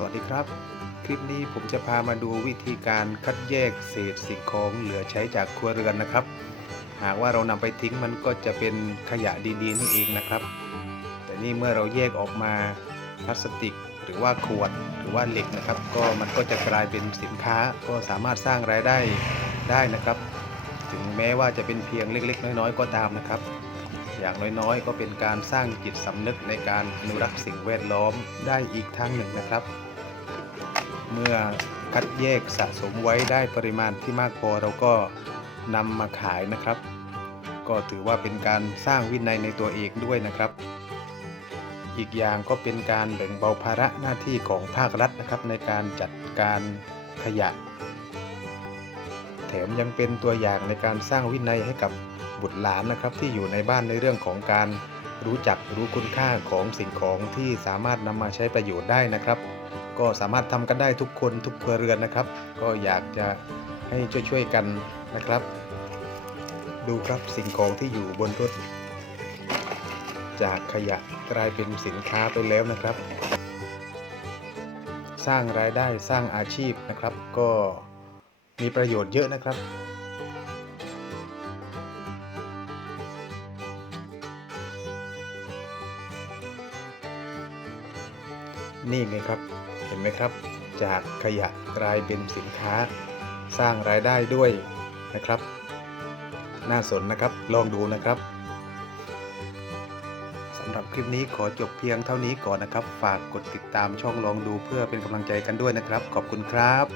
สวัสดีครับ คลิปนี้ผมจะพามาดูวิธีการคัดแยกเศษสิ่งของเหลือใช้จากครัวเรือนนะครับ หากว่าเรานำไปทิ้งมันก็จะเป็นขยะดีๆนี่เองนะครับ แต่นี่เมื่อเราแยกออกมาพลาสติก หรือว่าขวดหรือว่าเหล็กนะครับ ก็มันก็จะกลายเป็นสินค้าก็สามารถสร้างรายได้ได้นะครับ ถึงแม้ว่าจะเป็นเพียงเล็ก ๆ น้อยๆก็ตามนะครับอย่างน้อยๆ ก็เป็นการสร้างจิตสำนึกในการอนุรักษ์สิ่งแวดล้อมได้อีกทางหนึ่งนะครับ เมื่อคัดแยกสะสมไว้ได้ปริมาณที่มากพอเราก็นำมาขายนะครับ ก็ถือว่าเป็นการสร้างวินัยในตัวเองด้วยนะครับ อีกอย่างก็เป็นการแบ่งเบาภาระหน้าที่ของภาครัฐนะครับ ในการจัดการขยะ แถมยังเป็นตัวอย่างในการสร้างวินัยให้กับบุตรหลานนะครับ ที่อยู่ในบ้านในเรื่องของการรู้จักรู้คุณค่าของสิ่งของที่สามารถนำมาใช้ประโยชน์ได้นะครับ ก็สามารถทำกันได้ทุกคนทุกครัวเรือนนะครับ ก็อยากจะให้ช่วยๆกันนะครับ ดูครับสิ่งของที่อยู่บนรถ จากขยะกลายเป็นสินค้าไปแล้วนะครับ สร้างรายได้สร้างอาชีพนะครับ ก็มีประโยชน์เยอะนะครับ นี่ไงครับ เห็นไหมครับ จากขยะกลายเป็นสินค้า สร้างรายได้ด้วยนะครับ น่าสนนะครับ ลองดูนะครับสำหรับคลิปนี้ขอจบเพียงเท่านี้ก่อนนะครับ ฝากกดติดตามช่องลองดูเพื่อเป็นกำลังใจกันด้วยนะครับ ขอบคุณครับ